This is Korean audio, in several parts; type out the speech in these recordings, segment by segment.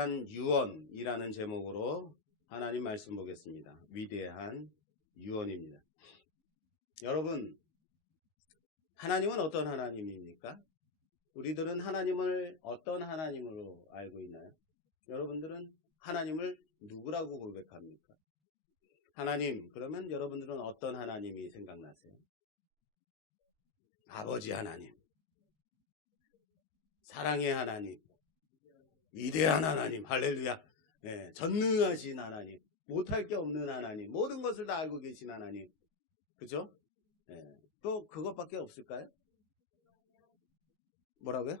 위대한 유언이라는 제목으로 하나님 말씀 보겠습니다. 위대한 유언입니다. 여러분, 하나님은 어떤 하나님입니까? 우리들은 하나님을 어떤 하나님으로 알고 있나요? 여러분들은 하나님을 누구라고 고백합니까? 하나님, 그러면 여러분들은 어떤 하나님이 생각나세요? 아버지 하나님, 사랑의 하나님, 위대한 하나님, 할렐루야. 네, 전능하신 하나님, 못할 게 없는 하나님, 모든 것을 다 알고 계신 하나님, 그죠? 네, 또 그것밖에 없을까요? 뭐라고요?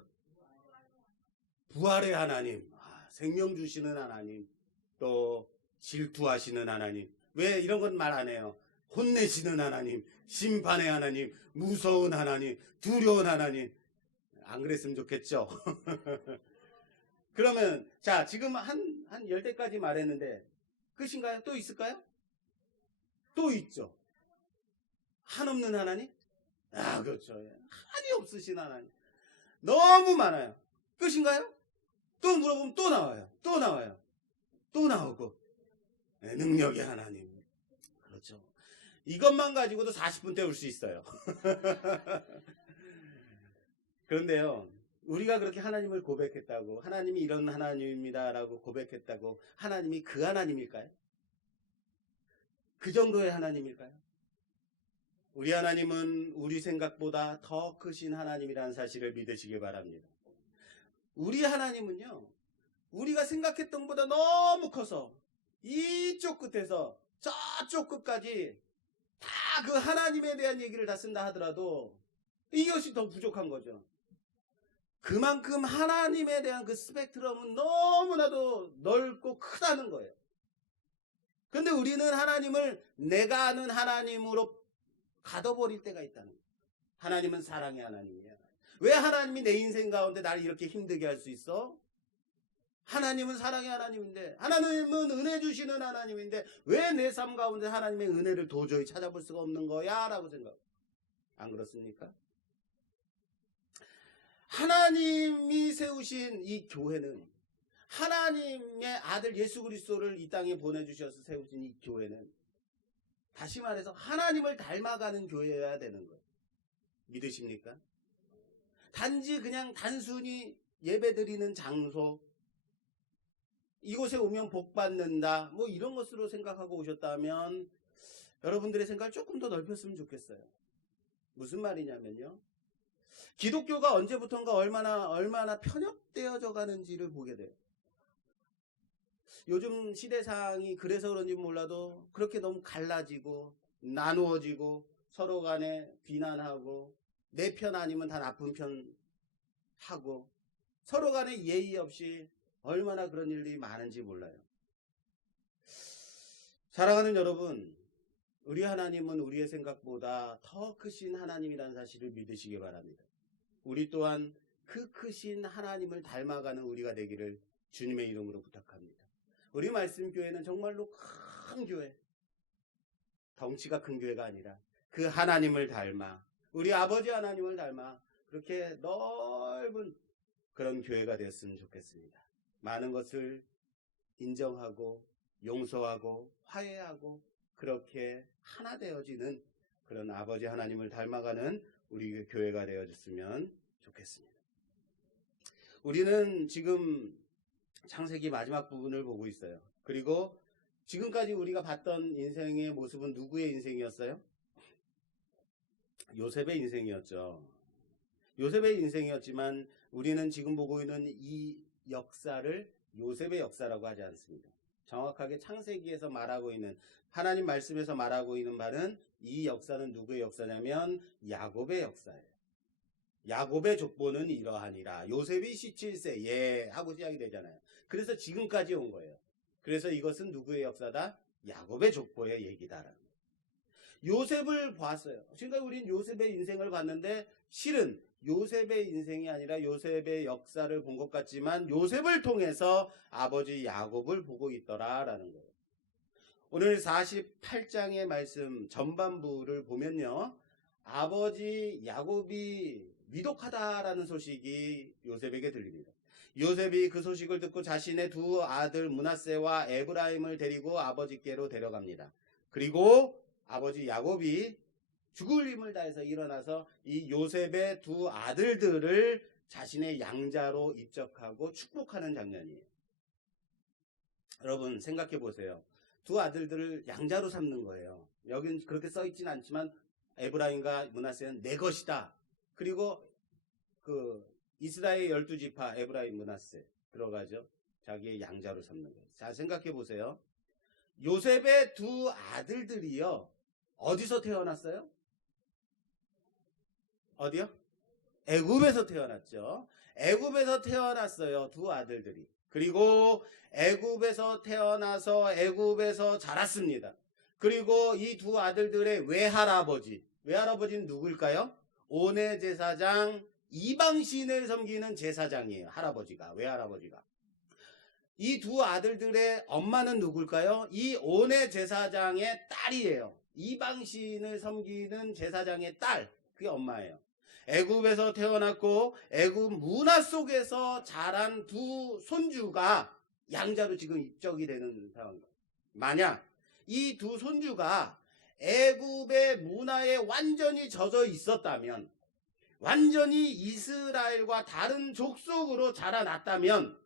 부활의 하나님, 생명 주시는 하나님, 또 질투하시는 하나님. 왜 이런 건 말 안 해요? 혼내시는 하나님, 심판의 하나님, 무서운 하나님, 두려운 하나님. 안 그랬으면 좋겠죠? 그러면 자, 지금 한 10대까지 말했는데 끝인가요? 또 있을까요? 또 있죠. 한없는 하나님? 그렇죠. 한이 없으신 하나님. 너무 많아요. 끝인가요? 또 물어보면 또 나와요. 또 나와요. 또 나오고. 네, 능력의 하나님. 그렇죠. 이것만 가지고도 40분 때울 수 있어요. 그런데요, 우리가 그렇게 하나님을 고백했다고, 하나님이 이런 하나님입니다라고 고백했다고, 하나님이 그 하나님일까요? 그 정도의 하나님일까요? 우리 하나님은 우리 생각보다 더 크신 하나님이라는 사실을 믿으시기 바랍니다. 우리 하나님은요, 우리가 생각했던 것보다 너무 커서 이쪽 끝에서 저쪽 끝까지 다 그 하나님에 대한 얘기를 다 쓴다 하더라도 이것이 더 부족한 거죠. 그만큼 하나님에 대한 그 스펙트럼은 너무나도 넓고 크다는 거예요. 근데 우리는 하나님을 내가 아는 하나님으로 가둬버릴 때가 있다는 거예요. 하나님은 사랑의 하나님이야. 왜 하나님이 내 인생 가운데 나를 이렇게 힘들게 할 수 있어? 하나님은 사랑의 하나님인데, 하나님은 은혜 주시는 하나님인데 왜 내 삶 가운데 하나님의 은혜를 도저히 찾아볼 수가 없는 거야? 라고 생각. 안 그렇습니까? 하나님이 세우신 이 교회는, 하나님의 아들 예수 그리스도를 이 땅에 보내주셔서 세우신 이 교회는, 다시 말해서 하나님을 닮아가는 교회여야 되는 거예요. 믿으십니까? 단지 그냥 단순히 예배드리는 장소, 이곳에 오면 복 받는다, 뭐 이런 것으로 생각하고 오셨다면 여러분들의 생각을 조금 더 넓혔으면 좋겠어요. 무슨 말이냐면요, 기독교가 언제부턴가 얼마나 편협되어져 가는지를 보게 돼요. 요즘 시대상이 그래서 그런지 몰라도 그렇게 너무 갈라지고 나누어지고 서로 간에 비난하고 내 편 아니면 다 나쁜 편 하고 서로 간에 예의 없이 얼마나 그런 일들이 많은지 몰라요. 사랑하는 여러분, 우리 하나님은 우리의 생각보다 더 크신 하나님이라는 사실을 믿으시기 바랍니다. 우리 또한 그 크신 하나님을 닮아가는 우리가 되기를 주님의 이름으로 부탁합니다. 우리 말씀교회는 정말로 큰 교회, 덩치가 큰 교회가 아니라 그 하나님을 닮아, 우리 아버지 하나님을 닮아 그렇게 넓은 그런 교회가 되었으면 좋겠습니다. 많은 것을 인정하고 용서하고 화해하고 그렇게 하나 되어지는 그런 아버지 하나님을 닮아가는 우리 교회가 되어졌으면 좋겠습니다. 우리는 지금 창세기 마지막 부분을 보고 있어요. 그리고 지금까지 우리가 봤던 인생의 모습은 누구의 인생이었어요? 요셉의 인생이었죠. 요셉의 인생이었지만 우리는 지금 보고 있는 이 역사를 요셉의 역사라고 하지 않습니다. 정확하게 창세기에서 말하고 있는, 하나님 말씀에서 말하고 있는 바는 이 역사는 누구의 역사냐면 야곱의 역사예요. 야곱의 족보는 이러하니라. 요셉이 17세 예 하고 시작이 되잖아요. 그래서 지금까지 온 거예요. 그래서 이것은 누구의 역사다? 야곱의 족보의 얘기다라는 거예요. 요셉을 봤어요. 지금까지 우리는 요셉의 인생을 봤는데 실은 요셉의 인생이 아니라 요셉의 역사를 본 것 같지만 요셉을 통해서 아버지 야곱을 보고 있더라라는 거예요. 오늘 48장의 말씀 전반부를 보면요, 아버지 야곱이 위독하다라는 소식이 요셉에게 들립니다. 요셉이 그 소식을 듣고 자신의 두 아들 므낫세와 에브라임을 데리고 아버지께로 데려갑니다. 그리고 아버지 야곱이 죽을 힘을 다해서 일어나서 이 요셉의 두 아들들을 자신의 양자로 입적하고 축복하는 장면이에요. 여러분 생각해 보세요. 두 아들들을 양자로 삼는 거예요. 여긴 그렇게 써있진 않지만 에브라임과 므낫세는 내 것이다. 그리고 그 이스라엘 12지파 에브라임 므낫세 들어가죠. 자기의 양자로 삼는 거예요. 자, 생각해 보세요. 요셉의 두 아들들이요. 어디서 태어났어요? 어디요? 애굽에서 태어났죠. 애굽에서 태어났어요. 두 아들들이. 그리고 애굽에서 태어나서 애굽에서 자랐습니다. 그리고 이 두 아들들의 외할아버지는 누굴까요? 온의 제사장 이방신을 섬기는 제사장이에요. 외할아버지가. 이 두 아들들의 엄마는 누굴까요? 이 온의 제사장의 딸이에요. 이방신을 섬기는 제사장의 딸, 그게 엄마예요. 애굽에서 태어났고 애굽 문화 속에서 자란 두 손주가 양자로 지금 입적이 되는 상황입니다. 만약 이 두 손주가 애굽의 문화에 완전히 젖어 있었다면, 완전히 이스라엘과 다른 족속으로 자라났다면,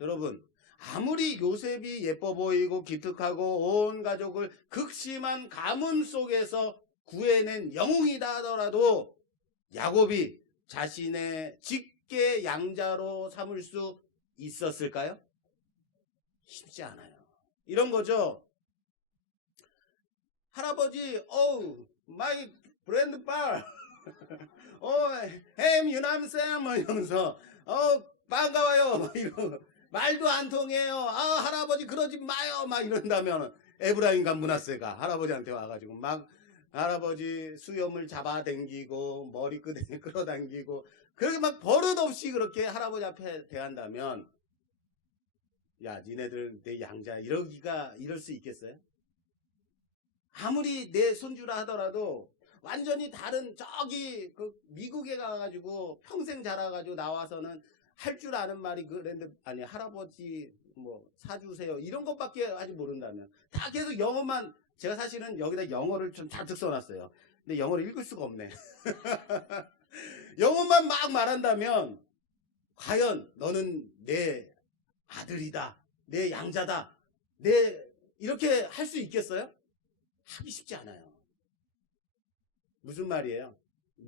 여러분 아무리 요셉이 예뻐 보이고 기특하고 온 가족을 극심한 가문 속에서 구해낸 영웅이다 하더라도 야곱이 자신의 직계 양자로 삼을 수 있었을까요? 쉽지 않아요. 이런 거죠. 할아버지, 마이 브랜드 bar, 햄 유남쌤, 이러면서, 반가워요, 이러고, 말도 안 통해요. 할아버지 그러지 마요, 막 이런다면, 에브라임과 므낫세가 할아버지한테 와가지고, 막, 할아버지 수염을 잡아당기고, 머리끄댕이 끌어당기고, 그렇게 막 버릇없이 그렇게 할아버지 앞에 대한다면, 야, 니네들 내 양자, 이럴 수 있겠어요? 아무리 내 손주라 하더라도 완전히 다른 저기 그 미국에 가가지고 평생 자라가지고 나와서는 할 줄 아는 말이 할아버지 뭐 사주세요 이런 것밖에 아직 모른다면, 다 계속 영어만, 제가 사실은 여기다 영어를 좀 잔뜩 써놨어요. 근데 영어를 읽을 수가 없네. 영어만 막 말한다면 과연 너는 내 아들이다, 내 양자다, 이렇게 할 수 있겠어요? 하기 쉽지 않아요. 무슨 말이에요?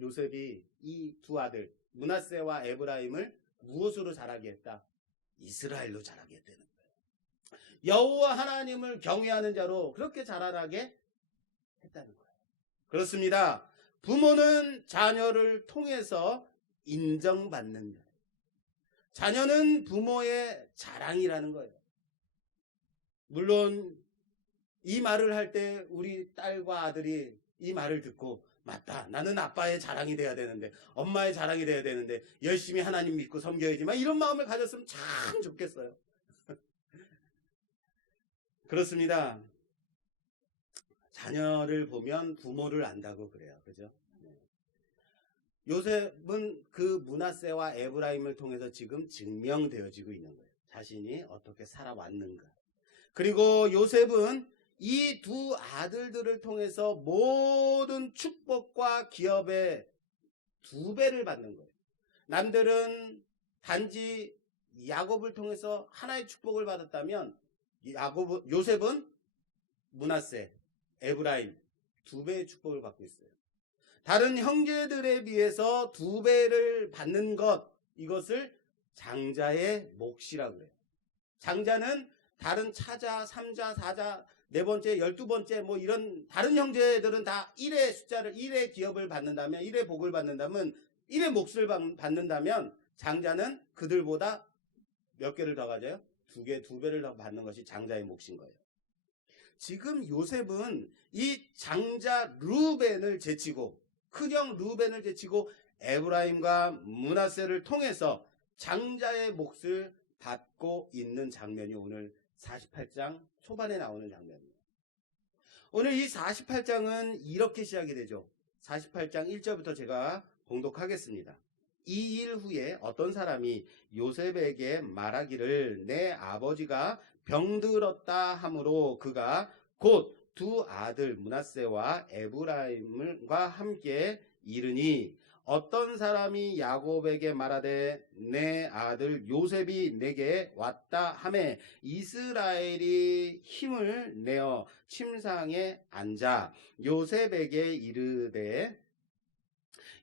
요셉이 이 두 아들 므낫세와 에브라임을 무엇으로 자라게 했다? 이스라엘로 자라게 했다는 거예요. 여호와 하나님을 경외하는 자로 그렇게 자라나게 했다는 거예요. 그렇습니다. 부모는 자녀를 통해서 인정받는 자예요. 자녀는 부모의 자랑이라는 거예요. 물론 이 말을 할 때 우리 딸과 아들이 이 말을 듣고, 맞다, 나는 아빠의 자랑이 돼야 되는데, 엄마의 자랑이 돼야 되는데, 열심히 하나님 믿고 섬겨야지만, 이런 마음을 가졌으면 참 좋겠어요. 그렇습니다. 자녀를 보면 부모를 안다고 그래요. 그죠? 요셉은 그 므낫세와 에브라임을 통해서 지금 증명되어지고 있는 거예요. 자신이 어떻게 살아왔는가. 그리고 요셉은 이 두 아들들을 통해서 모든 축복과 기업의 2배를 받는 거예요. 남들은 단지 야곱을 통해서 하나의 축복을 받았다면, 요셉은 므낫세, 에브라임 2배의 축복을 받고 있어요. 다른 형제들에 비해서 2배를 받는 이것을 장자의 몫이라고 해요. 장자는 다른 차자, 3자, 4자, 4번째, 12번째 뭐 이런 다른 형제들은 다 1의 기업을 받는다면, 1의 복을 받는다면, 1의 몫을 받는다면, 장자는 그들보다 몇 개를 더 가져요? 2배를 더 받는 것이 장자의 몫인 거예요. 지금 요셉은 이 장자 르우벤을 제치고, 큰형 르우벤을 제치고 에브라임과 므낫세를 통해서 장자의 몫을 받고 있는 장면이 오늘 48장 초반에 나오는 장면이에요. 오늘 이 48장은 이렇게 시작이 되죠. 48장 1절부터 제가 봉독하겠습니다. 이 일 후에 어떤 사람이 요셉에게 말하기를 내 아버지가 병들었다 하므로 그가 곧 두 아들 므낫세와 에브라임과 함께 이르니 어떤 사람이 야곱에게 말하되 내 아들 요셉이 내게 왔다 하매 이스라엘이 힘을 내어 침상에 앉아 요셉에게 이르되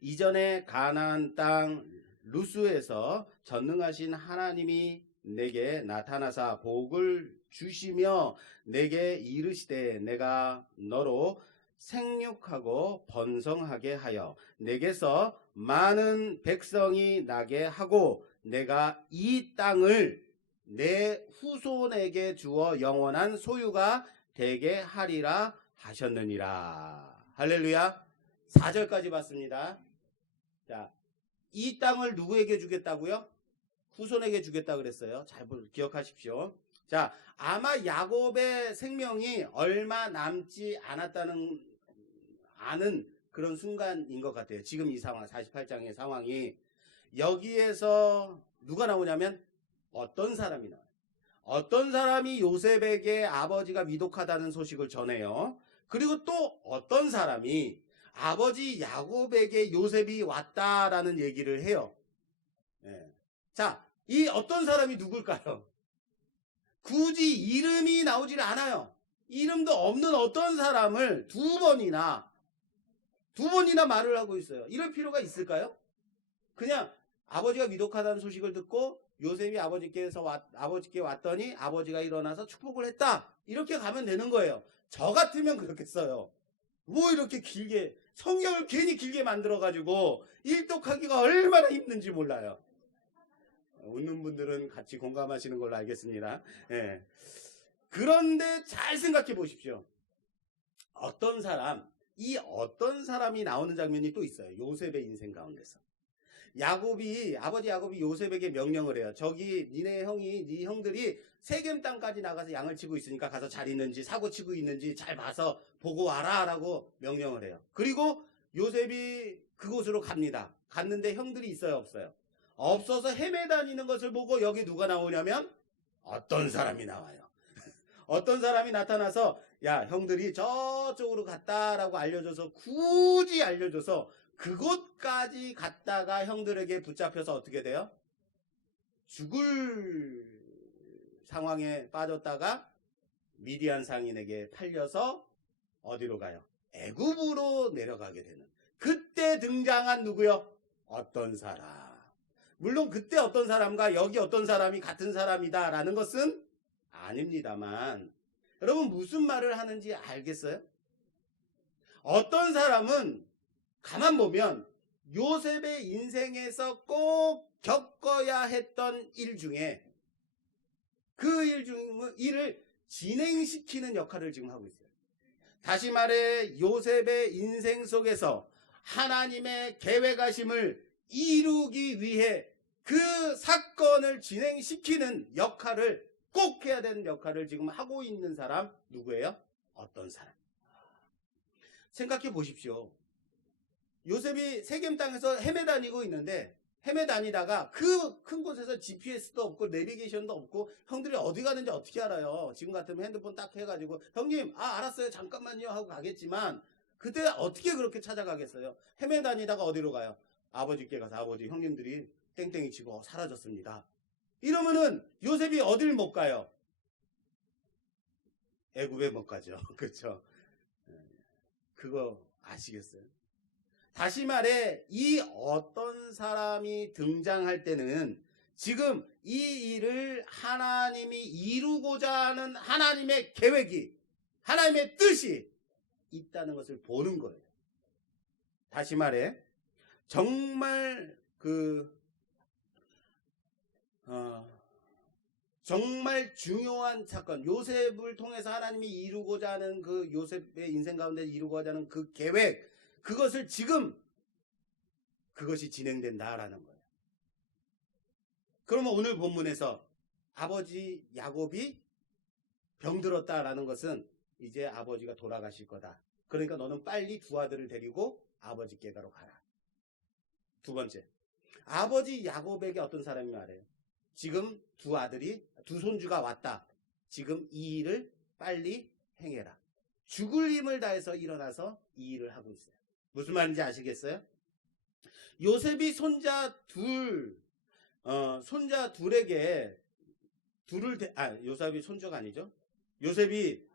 이전에 가나안 땅 루스에서 전능하신 하나님이 내게 나타나사 복을 주시며 내게 이르시되 내가 너로 생육하고 번성하게 하여 내게서 많은 백성이 나게 하고 내가 이 땅을 내 후손에게 주어 영원한 소유가 되게 하리라 하셨느니라. 할렐루야. 4절까지 봤습니다. 자, 이 땅을 누구에게 주겠다고요? 후손에게 주겠다 그랬어요. 잘 기억하십시오. 자, 아마 야곱의 생명이 얼마 남지 않았다는 아는 그런 순간인 것 같아요. 지금 이 상황, 48장의 상황이. 여기에서 누가 나오냐면 어떤 사람이 나와요. 어떤 사람이 요셉에게 아버지가 위독하다는 소식을 전해요. 그리고 또 어떤 사람이 아버지 야곱에게 요셉이 왔다라는 얘기를 해요. 예. 자, 이 어떤 사람이 누굴까요? 굳이 이름이 나오질 않아요. 이름도 없는 어떤 사람을 두 번이나 말을 하고 있어요. 이럴 필요가 있을까요? 그냥 아버지가 위독하다는 소식을 듣고 요셉이 아버지께 왔더니 아버지가 일어나서 축복을 했다. 이렇게 가면 되는 거예요. 저 같으면 그렇겠어요. 뭐 이렇게 길게 성경을 괜히 길게 만들어가지고 일독하기가 얼마나 힘든지 몰라요. 웃는 분들은 같이 공감하시는 걸로 알겠습니다. 예. 그런데 잘 생각해 보십시오. 어떤 사람이 나오는 장면이 또 있어요. 요셉의 인생 가운데서. 아버지 야곱이 요셉에게 명령을 해요. 저기 네 형들이 세겜 땅까지 나가서 양을 치고 있으니까 가서 잘 있는지 사고 치고 있는지 잘 봐서 보고 와라 라고 명령을 해요. 그리고 요셉이 그곳으로 갑니다. 갔는데 형들이 있어요, 없어요? 없어서 헤매다니는 것을 보고 여기 누가 나오냐면 어떤 사람이 나와요. 어떤 사람이 나타나서 야, 형들이 저쪽으로 갔다라고 굳이 알려줘서 그곳까지 갔다가 형들에게 붙잡혀서 어떻게 돼요? 죽을 상황에 빠졌다가 미디안 상인에게 팔려서 어디로 가요? 애굽으로 내려가게 되는. 그때 등장한 누구요? 어떤 사람. 물론 그때 어떤 사람과 여기 어떤 사람이 같은 사람이다라는 것은 아닙니다만 여러분 무슨 말을 하는지 알겠어요? 어떤 사람은 가만 보면 요셉의 인생에서 꼭 겪어야 했던 일 중에 그 일을 진행시키는 역할을 지금 하고 있어요. 다시 말해 요셉의 인생 속에서 하나님의 계획하심을 이루기 위해 그 사건을 진행시키는 역할을 꼭 해야 되는 역할을 지금 하고 있는 사람 누구예요? 어떤 사람? 생각해 보십시오. 요셉이 세겜 땅에서 헤매다니고 있는데 헤매다니다가 그 큰 곳에서 GPS도 없고 내비게이션도 없고 형들이 어디 가는지 어떻게 알아요? 지금 같으면 핸드폰 딱 해가지고 형님 알았어요 잠깐만요 하고 가겠지만 그때 어떻게 그렇게 찾아가겠어요? 헤매다니다가 어디로 가요? 아버지께 가서 아버지 형님들이 땡땡이 치고 사라졌습니다. 이러면은 요셉이 어딜 못 가요? 애굽에 못 가죠. 그렇죠? 그거 아시겠어요? 다시 말해 이 어떤 사람이 등장할 때는 지금 이 일을 하나님이 이루고자 하는 하나님의 계획이 하나님의 뜻이 있다는 것을 보는 거예요. 다시 말해 정말 정말 중요한 사건, 요셉을 통해서 하나님이 이루고자 하는 그 요셉의 인생 가운데 이루고자 하는 그 계획, 그것을 지금 그것이 진행된다라는 거예요. 그러면 오늘 본문에서 아버지 야곱이 병들었다라는 것은 이제 아버지가 돌아가실 거다. 그러니까 너는 빨리 두 아들을 데리고 아버지께로 가라. 두 번째, 아버지 야곱에게 어떤 사람이 말해요? 지금 두 손주가 왔다. 지금 이 일을 빨리 행해라. 죽을 힘을 다해서 일어나서 이 일을 하고 있어요. 무슨 말인지 아시겠어요? 요셉이 손자 둘에게 요셉이 손주가 아니죠? 요셉이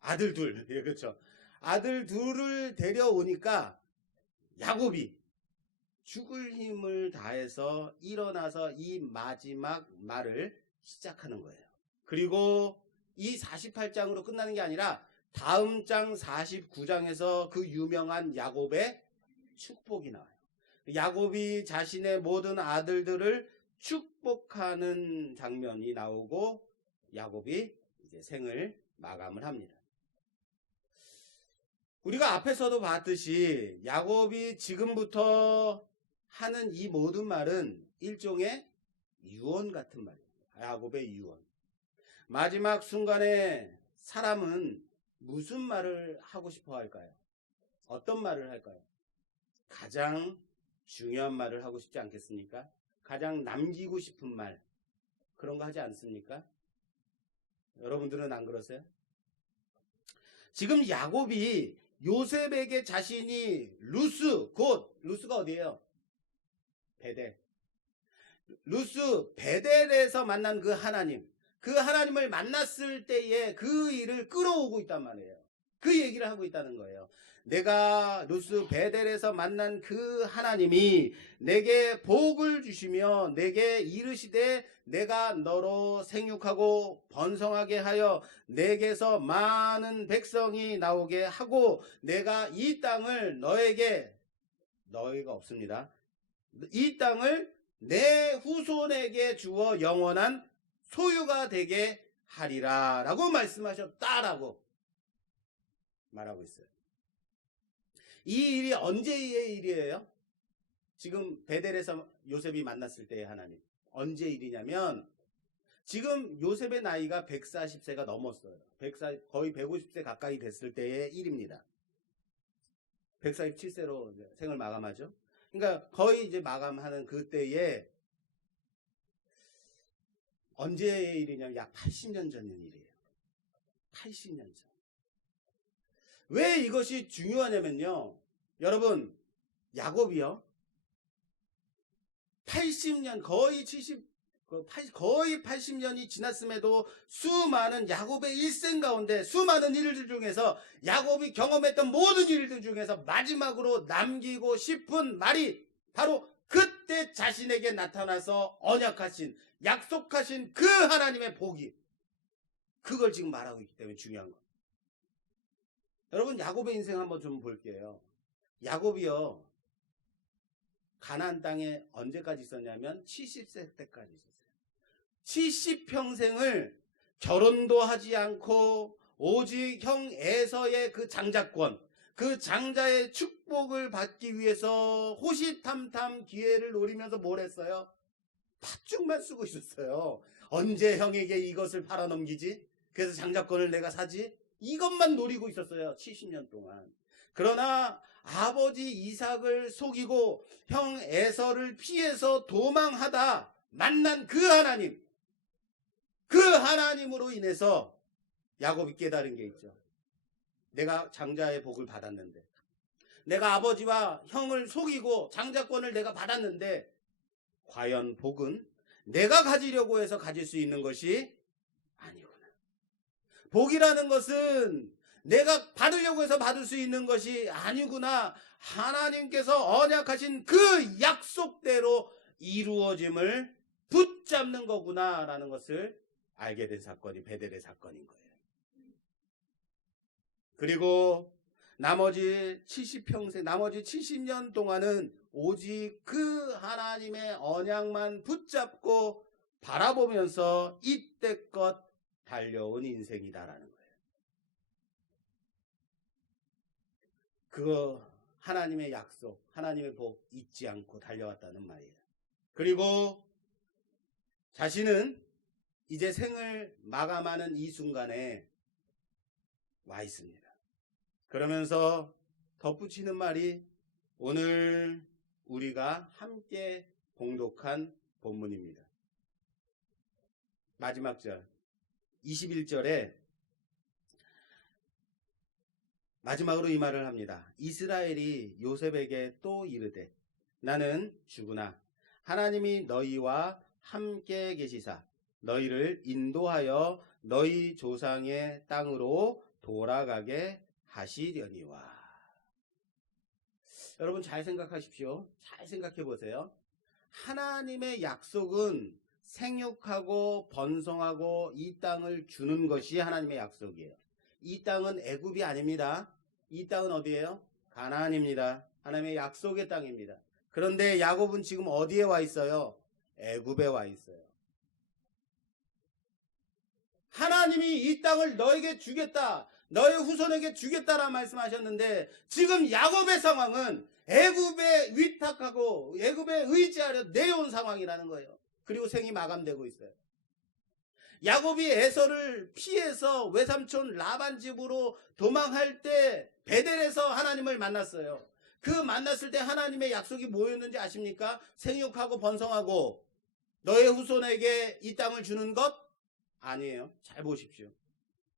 아들 둘, 예, 그렇죠. 아들 둘을 데려오니까 야곱이 죽을 힘을 다해서 일어나서 이 마지막 말을 시작하는 거예요. 그리고 이 48장으로 끝나는 게 아니라 다음 장 49장에서 그 유명한 야곱의 축복이 나와요. 야곱이 자신의 모든 아들들을 축복하는 장면이 나오고 야곱이 이제 생을 마감을 합니다. 우리가 앞에서도 봤듯이 야곱이 지금부터 하는 이 모든 말은 일종의 유언 같은 말이에요. 야곱의 유언. 마지막 순간에 사람은 무슨 말을 하고 싶어 할까요? 어떤 말을 할까요? 가장 중요한 말을 하고 싶지 않겠습니까? 가장 남기고 싶은 말, 그런 거 하지 않습니까? 여러분들은 안 그러세요? 지금 야곱이 요셉에게 자신이 루스가 어디예요? 베델. 베델에서 만난 그 하나님을 만났을 때에 그 일을 끌어오고 있단 말이에요. 그 얘기를 하고 있다는 거예요. 내가 베델에서 만난 그 하나님이 내게 복을 주시며 내게 이르시되 내가 너로 생육하고 번성하게 하여 내게서 많은 백성이 나오게 하고 내가 이 땅을 너희가 없습니다. 이 땅을 내 후손에게 주어 영원한 소유가 되게 하리라 라고 말씀하셨다라고 말하고 있어요. 이 일이 언제의 일이에요? 지금 베델에서 요셉이 만났을 때의 하나님. 언제 일이냐면 지금 요셉의 나이가 140세가 넘었어요. 거의 150세 가까이 됐을 때의 일입니다. 147세로 생을 마감하죠. 그러니까 거의 이제 마감하는 그때에 언제의 일이냐면 약 80년 전의 일이에요. 80년 전. 왜 이것이 중요하냐면요. 여러분, 야곱이요. 80년, 거의 80년이 지났음에도 수많은 야곱의 일생 가운데 수많은 일들 중에서 야곱이 경험했던 모든 일들 중에서 마지막으로 남기고 싶은 말이 바로 그때 자신에게 나타나서 언약하신, 약속하신 그 하나님의 복이, 그걸 지금 말하고 있기 때문에 중요한 거예요. 여러분, 야곱의 인생 한번 좀 볼게요. 야곱이요, 가나안 땅에 언제까지 있었냐면 70세 때까지 있었어요. 70평생을 결혼도 하지 않고 오직 형 에서의 그 장자권, 그 장자의 축복을 받기 위해서 호시탐탐 기회를 노리면서 뭘 했어요? 팥죽만 쓰고 있었어요. 언제 형에게 이것을 팔아넘기지? 그래서 장자권을 내가 사지? 이것만 노리고 있었어요. 70년 동안. 그러나 아버지 이삭을 속이고 형 에서를 피해서 도망하다 만난 그 하나님, 그 하나님으로 인해서 야곱이 깨달은 게 있죠. 내가 장자의 복을 받았는데, 내가 아버지와 형을 속이고 장자권을 내가 받았는데 과연 복은 내가 가지려고 해서 가질 수 있는 것이 아니구나. 복이라는 것은 내가 받으려고 해서 받을 수 있는 것이 아니구나. 하나님께서 언약하신 그 약속대로 이루어짐을 붙잡는 거구나 라는 것을 알게 된 사건이 베델의 사건인 거예요. 그리고 나머지 70년 동안은 오직 그 하나님의 언약만 붙잡고 바라보면서 이때껏 달려온 인생이다라는 거예요. 그 하나님의 약속, 하나님의 복 잊지 않고 달려왔다는 말이에요. 그리고 자신은 이제 생을 마감하는 이 순간에 와 있습니다. 그러면서 덧붙이는 말이 오늘 우리가 함께 봉독한 본문입니다. 마지막 절 21절에 마지막으로 이 말을 합니다. 이스라엘이 요셉에게 또 이르되 나는 주구나 하나님이 너희와 함께 계시사 너희를 인도하여 너희 조상의 땅으로 돌아가게 하시려니와. 여러분 잘 생각하십시오. 잘 생각해 보세요. 하나님의 약속은 생육하고 번성하고 이 땅을 주는 것이 하나님의 약속이에요. 이 땅은 애굽이 아닙니다. 이 땅은 어디예요? 가나안입니다. 하나님의 약속의 땅입니다. 그런데 야곱은 지금 어디에 와 있어요? 애굽에 와 있어요. 하나님이 이 땅을 너에게 주겠다, 너의 후손에게 주겠다라는 말씀하셨는데 지금 야곱의 상황은 애굽에 위탁하고 애굽에 의지하려 내려온 상황이라는 거예요. 그리고 생이 마감되고 있어요. 야곱이 에서를 피해서 외삼촌 라반 집으로 도망할 때 베델에서 하나님을 만났어요. 그 만났을 때 하나님의 약속이 뭐였는지 아십니까? 생육하고 번성하고 너의 후손에게 이 땅을 주는 것 아니에요. 잘 보십시오.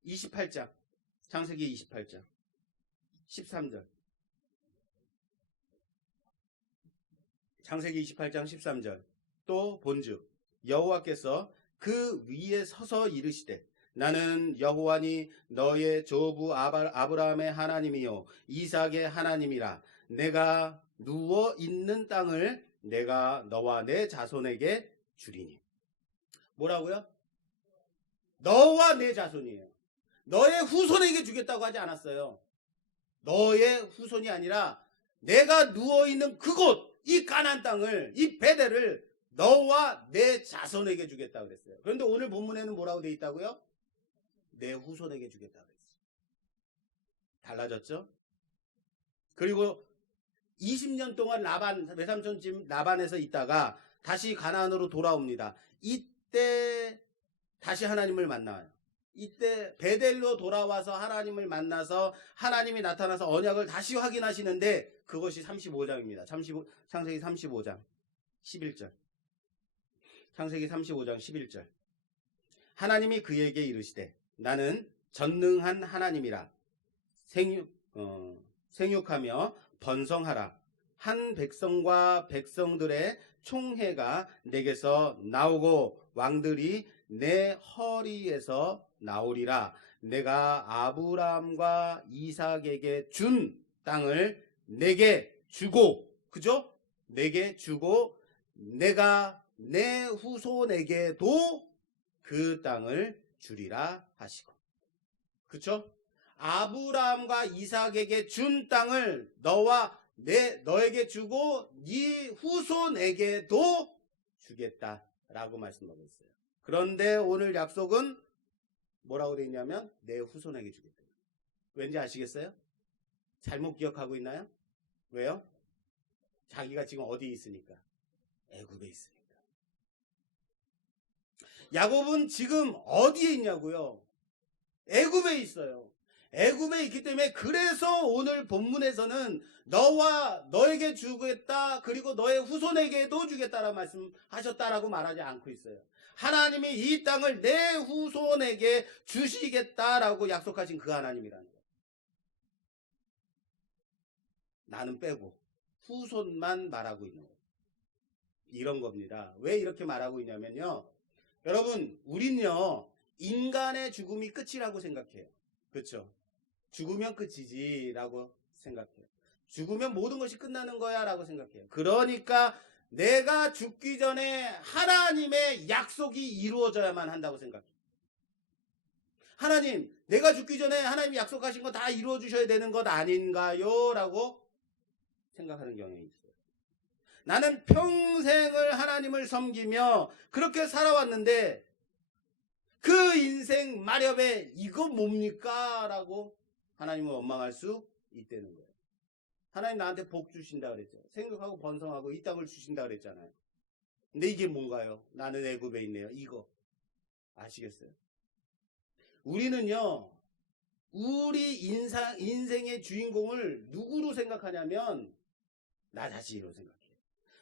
28장 창세기 28장 13절 창세기 28장 13절 또 본즉 여호와께서 그 위에 서서 이르시되 나는 여호와니 너의 조부 아브라함의 하나님이요 이삭의 하나님이라. 내가 누워 있는 땅을 내가 너와 내 자손에게 주리니. 뭐라고요? 너와 내 자손이에요. 너의 후손에게 주겠다고 하지 않았어요. 너의 후손이 아니라 내가 누워있는 그곳, 이 가나안 땅을, 이 베델을 너와 내 자손에게 주겠다고 그랬어요. 그런데 오늘 본문에는 뭐라고 되어 있다고요? 내 후손에게 주겠다고 그랬어요. 달라졌죠? 그리고 20년 동안 외삼촌 집 라반에서 있다가 다시 가나안으로 돌아옵니다. 이때 다시 하나님을 만나요. 이때 베델로 돌아와서 하나님을 만나서 하나님이 나타나서 언약을 다시 확인하시는데 그것이 35장입니다. 창세기 35장 11절. 창세기 35장 11절. 하나님이 그에게 이르시되 나는 전능한 하나님이라. 생육하며 번성하라. 한 백성과 백성들의 총회가 내게서 나오고 왕들이 내 허리에서 나오리라. 내가 아브라함과 이삭에게 준 땅을 내게 주고, 그죠? 내게 주고 내가 내 후손에게도 그 땅을 주리라 하시고. 그쵸? 아브라함과 이삭에게 준 땅을 너에게 주고 네 후손에게도 주겠다라고 말씀하고 있어요. 그런데 오늘 약속은 뭐라고 되어 있냐면 내 후손에게 주겠다. 왠지 아시겠어요? 잘못 기억하고 있나요? 왜요? 자기가 지금 어디에 있으니까? 애굽에 있으니까. 야곱은 지금 어디에 있냐고요? 애굽에 있어요. 애굽에 있기 때문에 그래서 오늘 본문에서는 너와 너에게 주겠다, 그리고 너의 후손에게도 주겠다라고 말씀하셨다라고 말하지 않고 있어요. 하나님이 이 땅을 내 후손에게 주시겠다라고 약속하신 그 하나님이라는 거예요. 나는 빼고 후손만 말하고 있는 거예요. 이런 겁니다. 왜 이렇게 말하고 있냐면요, 여러분, 우린요 인간의 죽음이 끝이라고 생각해요. 그렇죠? 죽으면 끝이지라고 생각해요. 죽으면 모든 것이 끝나는 거야 라고 생각해요. 그러니까 내가 죽기 전에 하나님의 약속이 이루어져야만 한다고 생각해요. 하나님, 내가 죽기 전에 하나님이 약속하신 거 다 이루어 주셔야 되는 것 아닌가요? 라고 생각하는 경향이 있어요. 나는 평생을 하나님을 섬기며 그렇게 살아왔는데 그 인생 마렵에 이거 뭡니까? 라고 하나님을 원망할 수 있다는 거예요. 하나님 나한테 복 주신다 그랬죠. 생육하고 번성하고 이 땅을 주신다 그랬잖아요. 근데 이게 뭔가요? 나는 애굽에 있네요. 이거 아시겠어요? 우리는요, 우리 인생의 주인공을 누구로 생각하냐면 나 자신으로 생각해요.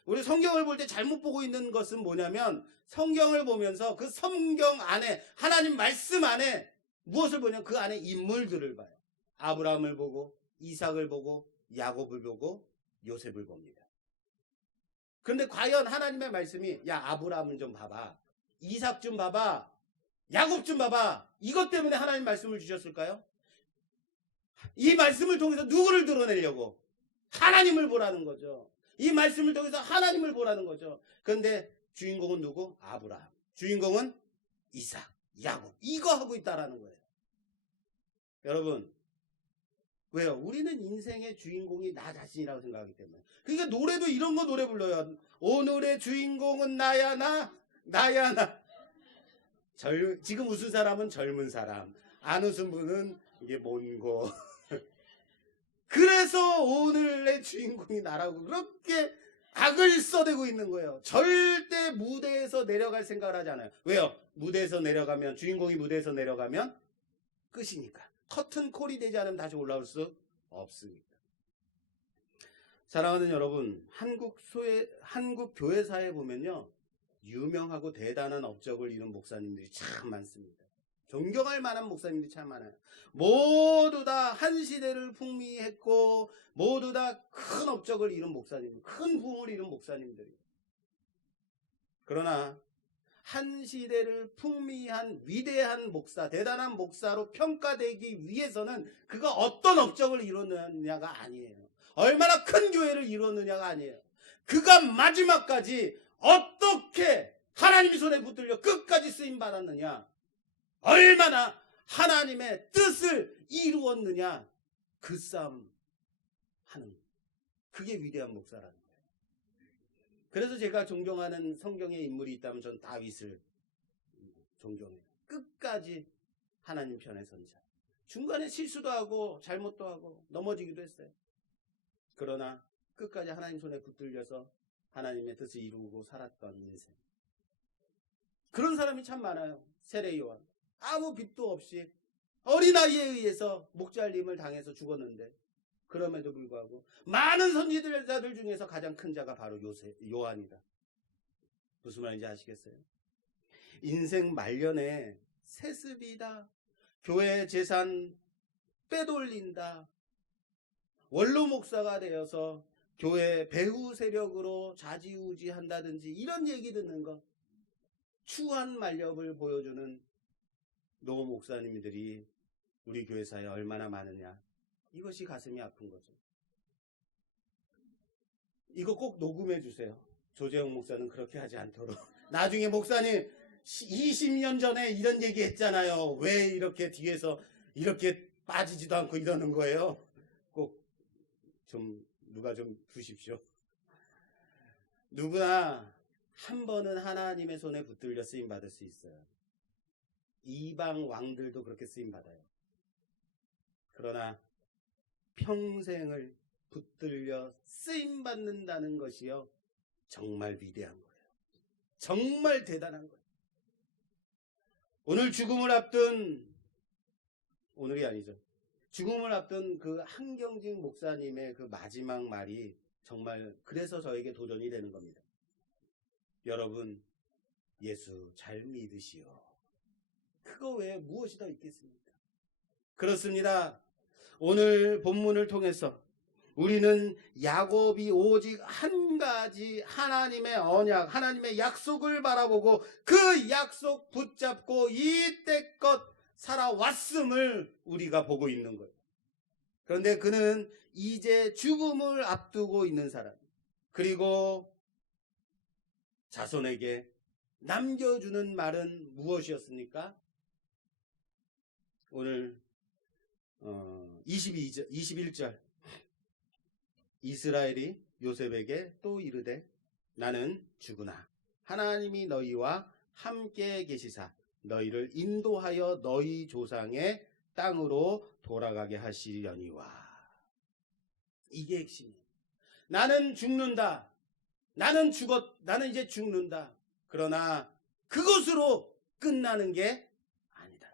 우리 성경을 볼 때 잘못 보고 있는 것은 뭐냐면 성경을 보면서 그 성경 안에 하나님 말씀 안에 무엇을 보냐면 그 안에 인물들을 봐요. 아브라함을 보고 이삭을 보고 야곱을 보고 요셉을 봅니다. 그런데 과연 하나님의 말씀이 야 아브라함을 좀 봐봐, 이삭 좀 봐봐, 야곱 좀 봐봐, 이것 때문에 하나님 말씀을 주셨을까요? 이 말씀을 통해서 누구를 드러내려고? 하나님을 보라는 거죠. 이 말씀을 통해서 하나님을 보라는 거죠. 그런데 주인공은 누구? 아브라함. 주인공은 이삭, 야곱. 이거 하고 있다라는 거예요. 여러분, 왜요? 우리는 인생의 주인공이 나 자신이라고 생각하기 때문에. 그러니까 노래도 이런 거 노래 불러요. 오늘의 주인공은 나야 나, 나야 나. 지금 웃은 사람은 젊은 사람, 안 웃은 분은 이게 뭔고. 그래서 오늘의 주인공이 나라고 그렇게 악을 써대고 있는 거예요. 절대 무대에서 내려갈 생각을 하지 않아요. 왜요? 무대에서 내려가면, 주인공이 무대에서 내려가면 끝이니까. 커튼콜이 되지 않으면 다시 올라올 수 없습니다. 사랑하는 여러분, 한국 교회사에 보면요, 유명하고 대단한 업적을 이룬 목사님들이 참 많습니다. 존경할 만한 목사님들이 참 많아요. 모두 다 한 시대를 풍미했고 모두 다 큰 업적을 이룬 목사님, 큰 부흥을 이룬 목사님들이. 그러나 한 시대를 풍미한 위대한 목사, 대단한 목사로 평가되기 위해서는 그가 어떤 업적을 이뤘느냐가 아니에요. 얼마나 큰 교회를 이뤘느냐가 아니에요. 그가 마지막까지 어떻게 하나님의 손에 붙들려 끝까지 쓰임받았느냐, 얼마나 하나님의 뜻을 이루었느냐, 그 싸움 하는, 그게 위대한 목사라는 거예요. 그래서 제가 존경하는 성경의 인물이 있다면 전 다윗을 존경해요. 끝까지 하나님 편에 선 자. 중간에 실수도 하고 잘못도 하고 넘어지기도 했어요. 그러나 끝까지 하나님 손에 붙들려서 하나님의 뜻을 이루고 살았던 인생. 그런 사람이 참 많아요. 세례 요한. 아무 빚도 없이 어린아이에 의해서 목잘림을 당해서 죽었는데 그럼에도 불구하고 많은 선지자들 중에서 가장 큰 자가 바로 요한이다. 무슨 말인지 아시겠어요? 인생 말년에 세습이다, 교회 재산 빼돌린다, 원로 목사가 되어서 교회 배후 세력으로 좌지우지 한다든지 이런 얘기 듣는 거, 추한 말렵을 보여주는 노 목사님들이 우리 교회사에 얼마나 많으냐, 이것이 가슴이 아픈 거죠. 이거 꼭 녹음해 주세요. 조재영 목사는 그렇게 하지 않도록. 나중에 목사님 20년 전에 이런 얘기 했잖아요. 왜 이렇게 뒤에서 이렇게 빠지지도 않고 이러는 거예요. 꼭 좀 누가 좀 두십시오. 누구나 한 번은 하나님의 손에 붙들려 쓰임 받을 수 있어요. 이방 왕들도 그렇게 쓰임 받아요. 그러나 평생을 붙들려 쓰임 받는다는 것이요, 정말 위대한 거예요. 정말 대단한 거예요. 오늘 죽음을 앞둔, 오늘이 아니죠, 죽음을 앞둔 그 한경직 목사님의 그 마지막 말이 정말 그래서 저에게 도전이 되는 겁니다. 여러분, 예수 잘 믿으시오. 그거 외에 무엇이 더 있겠습니까? 그렇습니다. 오늘 본문을 통해서 우리는 야곱이 오직 한 가지 하나님의 언약, 하나님의 약속을 바라보고 그 약속 붙잡고 이때껏 살아왔음을 우리가 보고 있는 거예요. 그런데 그는 이제 죽음을 앞두고 있는 사람, 그리고 자손에게 남겨주는 말은 무엇이었습니까? 오늘 21절, 이스라엘이 요셉에게 또 이르되 나는 죽으나 하나님이 너희와 함께 계시사 너희를 인도하여 너희 조상의 땅으로 돌아가게 하시려니와. 이게 핵심이에요. 나는 죽는다, 나는 이제 죽는다. 그러나 그것으로 끝나는 게 아니다.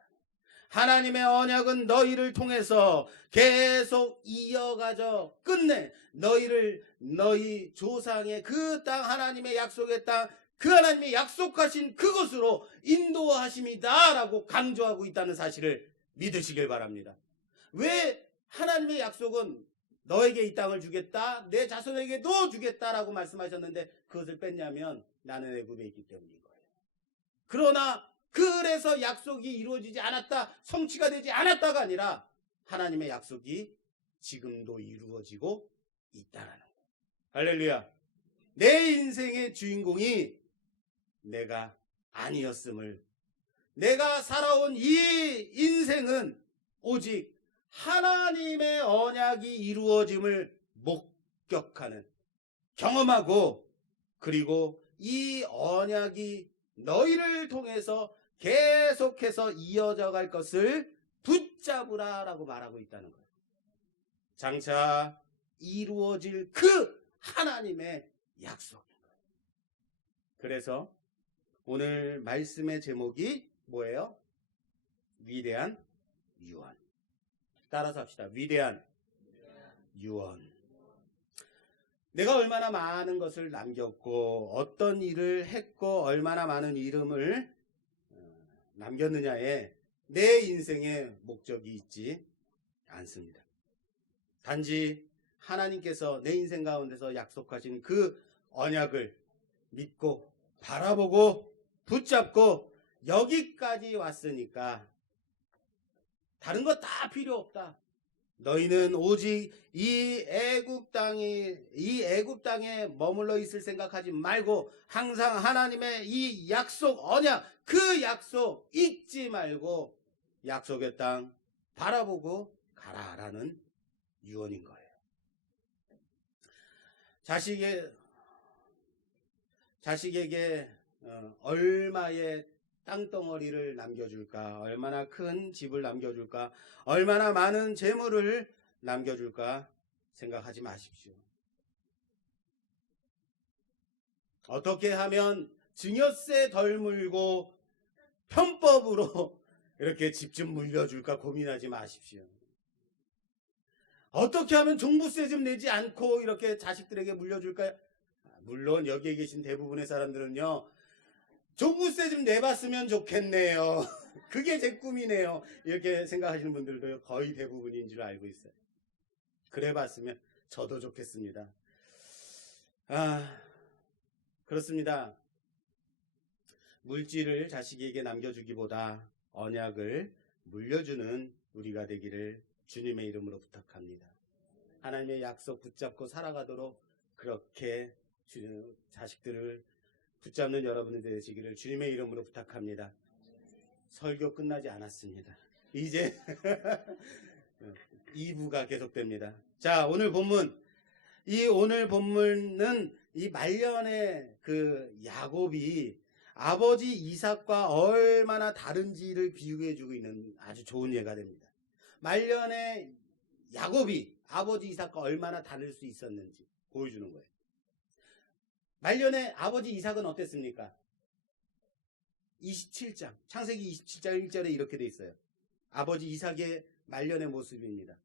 하나님의 언약은 너희를 통해서 계속 이어가져 끝내 너희 조상의 그 땅, 하나님의 약속의 땅, 그 하나님의 약속하신 그곳으로 인도하심이다 라고 강조하고 있다는 사실을 믿으시길 바랍니다. 왜 하나님의 약속은 너에게 이 땅을 주겠다, 내 자손에게도 주겠다라고 말씀하셨는데 그것을 뺐냐면 나는 애굽에 있기 때문인 거예요. 그러나 그래서 약속이 이루어지지 않았다, 성취가 되지 않았다가 아니라 하나님의 약속이 지금도 이루어지고 있다라는 거예요. 할렐루야. 내 인생의 주인공이 내가 아니었음을, 내가 살아온 이 인생은 오직 하나님의 언약이 이루어짐을 목격하는, 경험하고, 그리고 이 언약이 너희를 통해서 계속해서 이어져 갈 것을 붙잡으라 라고 말하고 있다는 거예요. 장차 이루어질 그 하나님의 약속인 거예요. 그래서 오늘 말씀의 제목이 뭐예요? 위대한 유언. 따라서 합시다. 위대한 유언. 내가 얼마나 많은 것을 남겼고 어떤 일을 했고 얼마나 많은 이름을 남겼느냐에 내 인생의 목적이 있지 않습니다. 단지 하나님께서 내 인생 가운데서 약속하신 그 언약을 믿고 바라보고 붙잡고 여기까지 왔으니까 다른 거 다 필요 없다. 너희는 오직 이 애굽 땅에 머물러 있을 생각하지 말고 항상 하나님의 이 약속 언약, 그 약속 잊지 말고 약속의 땅 바라보고 가라라는 유언인 거예요. 자식에게 얼마의 땅덩어리를 남겨줄까, 얼마나 큰 집을 남겨줄까, 얼마나 많은 재물을 남겨줄까 생각하지 마십시오. 어떻게 하면 증여세 덜 물고 편법으로 이렇게 집 좀 물려줄까 고민하지 마십시오. 어떻게 하면 종부세 좀 내지 않고 이렇게 자식들에게 물려줄까? 물론 여기에 계신 대부분의 사람들은요, 종부세 좀 내봤으면 좋겠네요. 그게 제 꿈이네요. 이렇게 생각하시는 분들도 거의 대부분인 줄 알고 있어요. 그래 봤으면 저도 좋겠습니다. 그렇습니다. 물질을 자식에게 남겨주기보다 언약을 물려주는 우리가 되기를 주님의 이름으로 부탁합니다. 하나님의 약속 붙잡고 살아가도록 그렇게 자식들을 붙잡는 여러분이 되시기를 주님의 이름으로 부탁합니다. 설교 끝나지 않았습니다. 이제 2부가 계속됩니다. 자, 오늘 본문은 이 말년에 그 야곱이 아버지 이삭과 얼마나 다른지를 비유해 주고 있는 아주 좋은 예가 됩니다. 말년에 야곱이 아버지 이삭과 얼마나 다를 수 있었는지 보여주는 거예요. 말년에 아버지 이삭은 어땠습니까? 27장, 창세기 27장 1절에 이렇게 돼 있어요. 아버지 이삭의 말년의 모습입니다.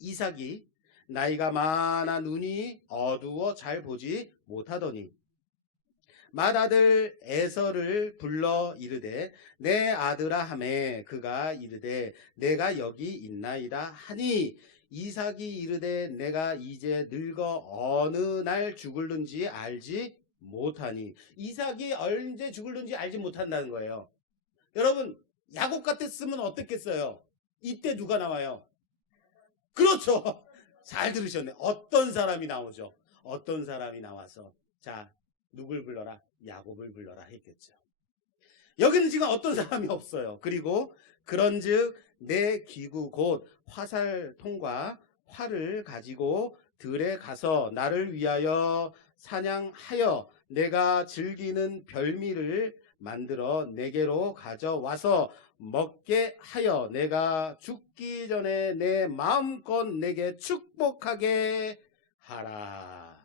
이삭이 나이가 많아 눈이 어두워 잘 보지 못하더니 맏아들 에서를 불러 이르되 내 아들아 하매 그가 이르되 내가 여기 있나이다 하니 이삭이 이르되 내가 이제 늙어 어느 날 죽을는지 알지 못하니. 이삭이 언제 죽을는지 알지 못한다는 거예요. 여러분, 야곱 같았으면 어떻겠어요? 이때 누가 나와요? 그렇죠. 잘 들으셨네. 어떤 사람이 나오죠? 어떤 사람이 나와서 자, 누굴 불러라? 야곱을 불러라 했겠죠. 여기는 지금 어떤 사람이 없어요. 그리고 그런즉 내 기구 곧 화살통과 활을 가지고 들에 가서 나를 위하여 사냥하여 내가 즐기는 별미를 만들어 내게로 가져와서 먹게 하여 내가 죽기 전에 내 마음껏 내게 축복하게 하라.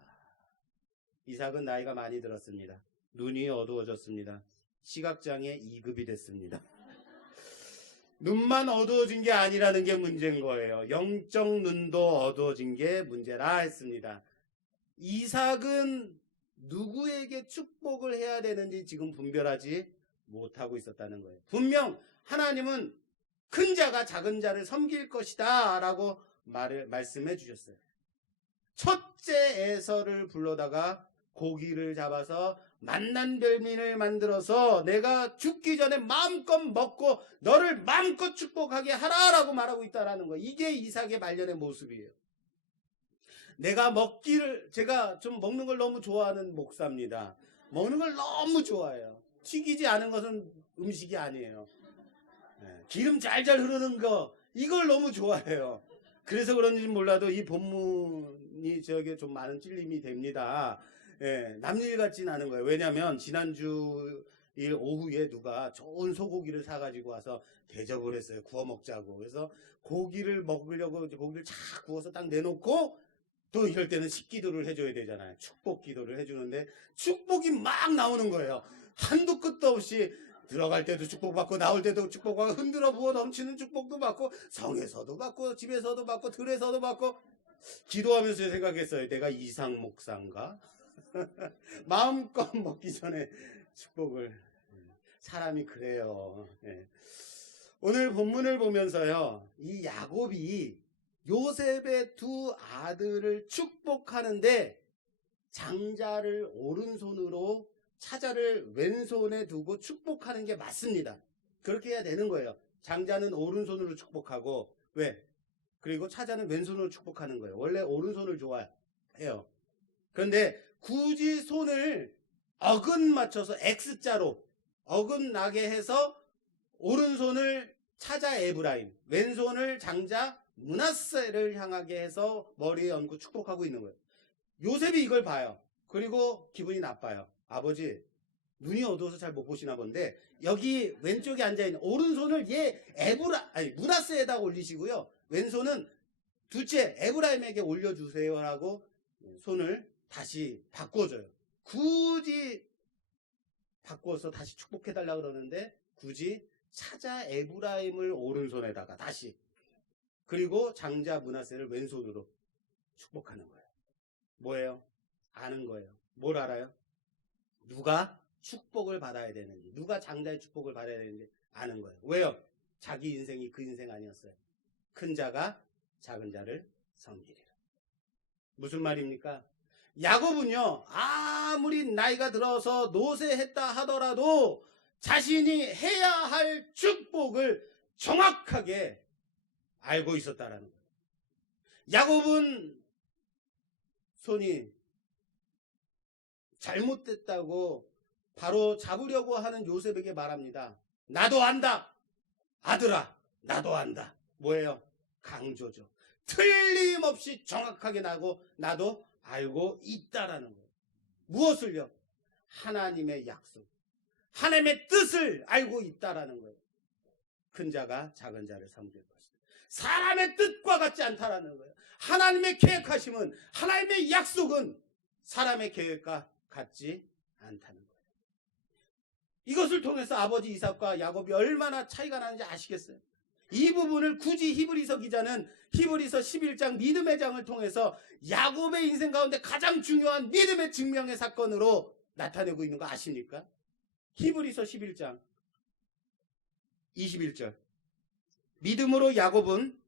이삭은 나이가 많이 들었습니다. 눈이 어두워졌습니다. 시각장애 2급이 됐습니다. 눈만 어두워진 게 아니라는 게 문제인 거예요. 영적 눈도 어두워진 게 문제라 했습니다. 이삭은 누구에게 축복을 해야 되는지 지금 분별하지 못하고 있었다는 거예요. 분명 하나님은 큰 자가 작은 자를 섬길 것이다 라고 말씀해 주셨어요. 첫째 에서를 불러다가 고기를 잡아서 맛난 별민을 만들어서 내가 죽기 전에 마음껏 먹고 너를 마음껏 축복하게 하라라고 말하고 있다라는 거예요. 이게 이삭의 말년의 모습이에요. 제가 좀 먹는 걸 너무 좋아하는 목사입니다. 먹는 걸 너무 좋아해요. 튀기지 않은 것은 음식이 아니에요. 기름 잘잘 흐르는 거, 이걸 너무 좋아해요. 그래서 그런지 몰라도 이 본문이 저에게 좀 많은 찔림이 됩니다. 남일 같진 않은 거예요. 왜냐하면 지난주 일 오후에 누가 좋은 소고기를 사가지고 와서 대접을 했어요. 구워 먹자고. 그래서 고기를 먹으려고 고기를 착 구워서 딱 내놓고 또 이럴 때는 식기도를 해줘야 되잖아요. 축복 기도를 해주는데 축복이 막 나오는 거예요. 한도 끝도 없이 들어갈 때도 축복받고 나올 때도 축복받고 흔들어 부어 넘치는 축복도 받고 성에서도 받고 집에서도 받고 들에서도 받고 기도하면서 생각했어요. 내가 이상 목사인가? 마음껏 먹기 전에 축복을. 사람이 그래요. 오늘 본문을 보면서요. 이 야곱이 요셉의 두 아들을 축복하는데 장자를 오른손으로 차자를 왼손에 두고 축복하는 게 맞습니다. 그렇게 해야 되는 거예요. 장자는 오른손으로 축복하고 왜? 그리고 차자는 왼손으로 축복하는 거예요. 원래 오른손을 좋아해요. 그런데 굳이 손을 어긋 맞춰서 X자로 어긋나게 해서 오른손을 차자 에브라임, 왼손을 장자 므낫세를 향하게 해서 머리에 얹고 축복하고 있는 거예요. 요셉이 이걸 봐요. 그리고 기분이 나빠요. 아버지, 눈이 어두워서 잘 못 보시나 본데 여기 왼쪽에 앉아있는 오른손을 므낫세에다 올리시고요. 왼손은 둘째 에브라임에게 올려주세요라고 손을 다시 바꿔줘요. 굳이 바꿔서 다시 축복해달라 그러는데 굳이 차자 에브라임을 오른손에다가 다시 그리고 장자 므낫세를 왼손으로 축복하는 거예요. 뭐예요? 아는 거예요. 뭘 알아요? 누가 축복을 받아야 되는지, 누가 장자의 축복을 받아야 되는지 아는 거예요. 왜요? 자기 인생이 그 인생 아니었어요. 큰 자가 작은 자를 섬기리라. 무슨 말입니까? 야곱은요, 아무리 나이가 들어서 노쇠했다 하더라도 자신이 해야 할 축복을 정확하게 알고 있었다라는 거예요. 야곱은 손이 잘못됐다고 바로 잡으려고 하는 요셉에게 말합니다. 나도 안다. 아들아, 나도 안다. 뭐예요? 강조죠. 틀림없이 정확하게 나도 알고 있다라는 거예요. 무엇을요? 하나님의 약속, 하나님의 뜻을 알고 있다라는 거예요. 큰 자가 작은 자를 섬길 것이다. 사람의 뜻과 같지 않다라는 거예요. 하나님의 계획하심은, 하나님의 약속은 사람의 계획과 같지 않다는 거예요. 이것을 통해서 아버지 이삭과 야곱이 얼마나 차이가 나는지 아시겠어요? 이 부분을 굳이 히브리서 기자는 히브리서 11장 믿음의 장을 통해서 야곱의 인생 가운데 가장 중요한 믿음의 증명의 사건으로 나타내고 있는 거 아십니까? 히브리서 11장 21절. 믿음으로 야곱은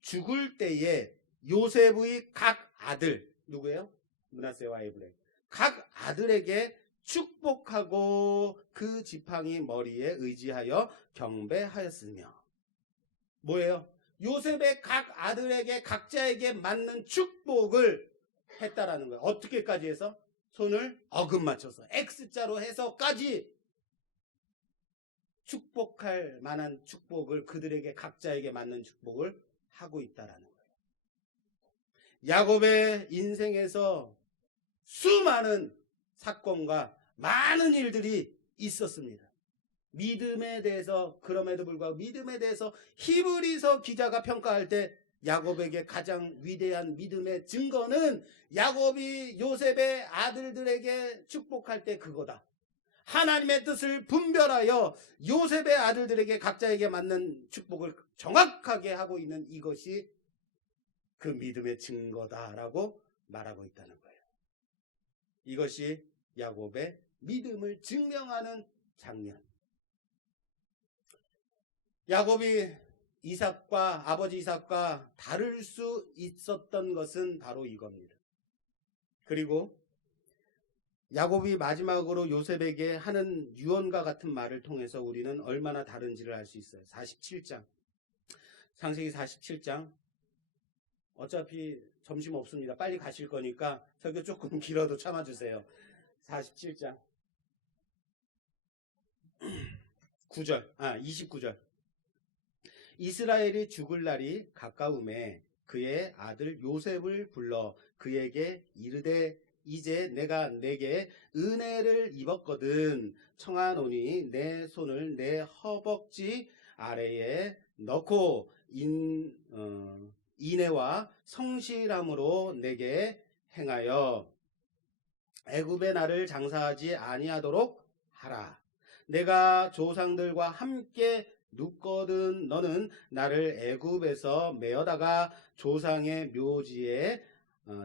죽을 때에 요셉의 각 아들, 누구예요? 므낫세와 에브라임. 각 아들에게 축복하고 그 지팡이 머리에 의지하여 경배하였으며. 뭐예요? 요셉의 각 아들에게 각자에게 맞는 축복을 했다라는 거예요. 어떻게까지 해서? 손을 어긋 맞춰서 X자로 해서까지 축복할 만한 축복을 그들에게 각자에게 맞는 축복을 하고 있다라는 거예요. 야곱의 인생에서 수많은 사건과 많은 일들이 있었습니다. 믿음에 대해서, 그럼에도 불구하고 믿음에 대해서 히브리서 기자가 평가할 때 야곱에게 가장 위대한 믿음의 증거는 야곱이 요셉의 아들들에게 축복할 때 그거다. 하나님의 뜻을 분별하여 요셉의 아들들에게 각자에게 맞는 축복을 정확하게 하고 있는 이것이 그 믿음의 증거다라고 말하고 있다는 거예요. 이것이 야곱의 믿음을 증명하는 장면. 야곱이 아버지 이삭과 다를 수 있었던 것은 바로 이겁니다. 그리고 야곱이 마지막으로 요셉에게 하는 유언과 같은 말을 통해서 우리는 얼마나 다른지를 알 수 있어요. 47장. 창세기 47장. 어차피 점심 없습니다. 빨리 가실 거니까 설교 조금 길어도 참아주세요. 47장 29절. 이스라엘이 죽을 날이 가까움에 그의 아들 요셉을 불러 그에게 이르되 이제 내가 내게 은혜를 입었거든 청하노니 내 손을 내 허벅지 아래에 넣고 인애와 성실함으로 내게 행하여 애굽의 나를 장사하지 아니하도록 하라. 내가 조상들과 함께 눕거든 너는 나를 애굽에서 메어다가 조상의 묘지에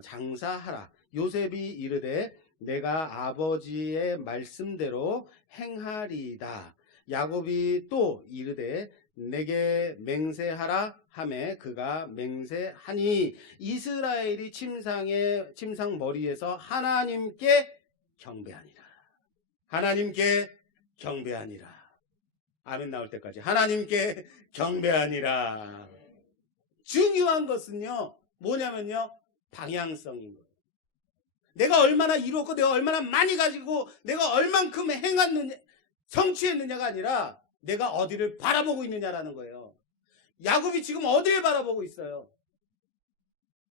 장사하라. 요셉이 이르되 내가 아버지의 말씀대로 행하리이다. 야곱이 또 이르되 내게 맹세하라 하매 그가 맹세하니 이스라엘이 침상 머리에서 하나님께 경배하니라. 하나님께 경배하니라. 아멘 나올 때까지 하나님께 경배하니라. 중요한 것은요 뭐냐면요 방향성인 거예요. 내가 얼마나 이뤘고 내가 얼마나 많이 가지고 내가 얼만큼 행했느냐 성취했느냐가 아니라 내가 어디를 바라보고 있느냐라는 거예요. 야곱이 지금 어디를 바라보고 있어요?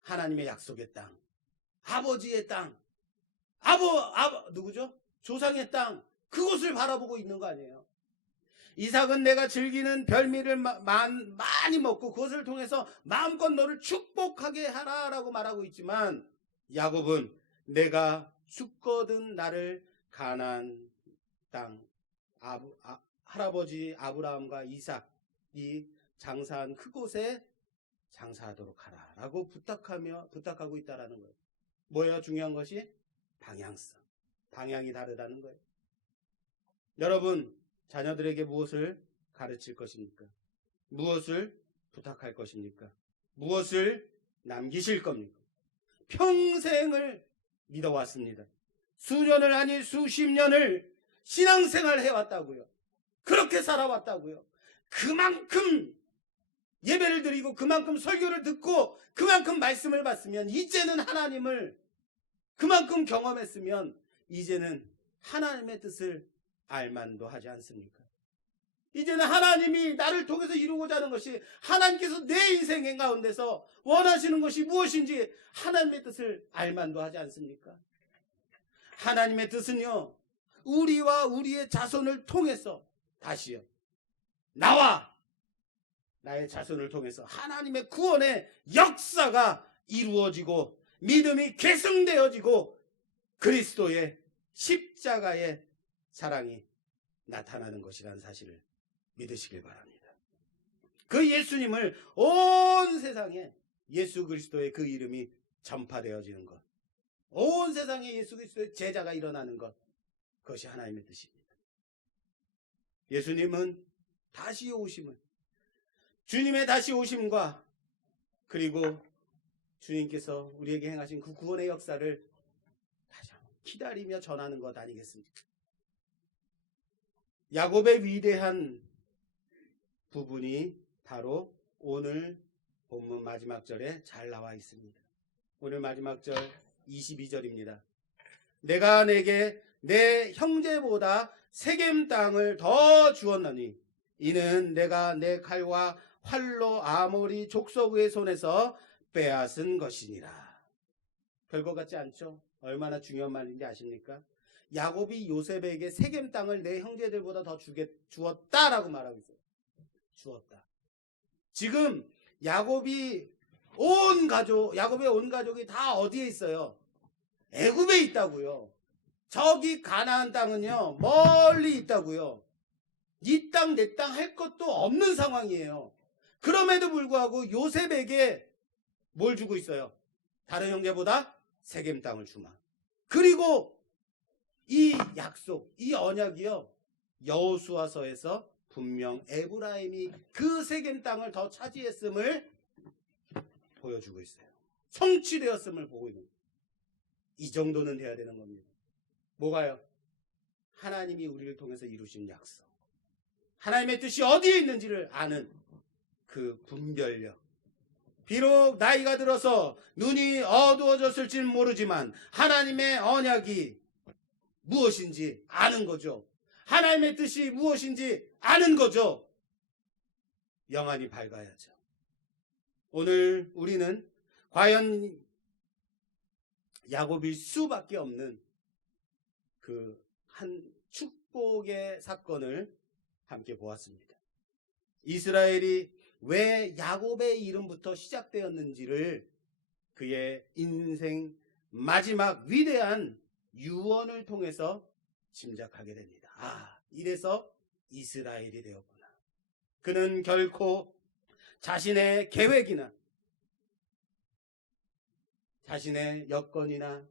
하나님의 약속의 땅, 아버지의 땅, 누구죠? 조상의 땅, 그곳을 바라보고 있는 거 아니에요. 이삭은 내가 즐기는 별미를 많이 먹고 그것을 통해서 마음껏 너를 축복하게 하라라고 말하고 있지만 야곱은 내가 죽거든 나를 가나안 땅 할아버지 아브라함과 이삭이 장사한 그곳에 장사하도록 하라라고 부탁하고 있다라는 거예요. 뭐예요? 중요한 것이 방향성. 방향이 다르다는 거예요. 여러분, 자녀들에게 무엇을 가르칠 것입니까? 무엇을 부탁할 것입니까? 무엇을 남기실 겁니까? 평생을 믿어왔습니다. 수년을 아니 수십 년을 신앙생활 해왔다고요. 그렇게 살아왔다고요. 그만큼 예배를 드리고 그만큼 설교를 듣고 그만큼 말씀을 받으면 이제는 하나님을 그만큼 경험했으면 이제는 하나님의 뜻을 알만도 하지 않습니까? 이제는 하나님이 나를 통해서 이루고자 하는 것이 하나님께서 내 인생 가운데서 원하시는 것이 무엇인지 하나님의 뜻을 알만도 하지 않습니까? 하나님의 뜻은요 우리와 우리의 자손을 통해서 다시요 나와 나의 자손을 통해서 하나님의 구원의 역사가 이루어지고 믿음이 계승되어지고 그리스도의 십자가의 사랑이 나타나는 것이라는 사실을 믿으시길 바랍니다. 그 예수님을 온 세상에 예수 그리스도의 그 이름이 전파되어지는 것, 온 세상에 예수 그리스도의 제자가 일어나는 것, 그것이 하나님의 뜻입니다. 예수님은 다시 오심을, 주님의 다시 오심과 그리고 주님께서 우리에게 행하신 그 구원의 역사를 다시 한번 기다리며 전하는 것 아니겠습니까? 야곱의 위대한 부분이 바로 오늘 본문 마지막 절에 잘 나와 있습니다. 오늘 마지막 절 22절입니다. 내가 내게 내 형제보다 세겜 땅을 더 주었노니 이는 내가 내 칼과 활로 아모리 족속의 손에서 빼앗은 것이니라. 별것 같지 않죠? 얼마나 중요한 말인지 아십니까? 야곱이 요셉에게 세겜 땅을 내 형제들보다 더 주었다라고 말하고 있어요. 주었다. 지금 야곱의 온 가족이 다 어디에 있어요? 애굽에 있다고요. 저기 가나안 땅은요 멀리 있다고요. 이 땅 내 땅 할 것도 없는 상황이에요. 그럼에도 불구하고 요셉에게 뭘 주고 있어요? 다른 형제보다 세겜 땅을 주마. 그리고 이 약속, 이 언약이요 여호수아서에서 분명 에브라임이 그 세겜 땅을 더 차지했음을 보여주고 있어요. 성취되었음을 보고 있는 거예요. 이 정도는 돼야 되는 겁니다. 뭐가요? 하나님이 우리를 통해서 이루신 약속, 하나님의 뜻이 어디에 있는지를 아는 그 분별력. 비록 나이가 들어서 눈이 어두워졌을지는 모르지만 하나님의 언약이 무엇인지 아는 거죠. 하나님의 뜻이 무엇인지 아는 거죠. 영안이 밝아야죠. 오늘 우리는 과연 야곱일 수밖에 없는 그 한 축복의 사건을 함께 보았습니다. 이스라엘이 왜 야곱의 이름부터 시작되었는지를 그의 인생 마지막 위대한 유언을 통해서 짐작하게 됩니다. 아, 이래서 이스라엘이 되었구나. 그는 결코 자신의 계획이나 자신의 여건이나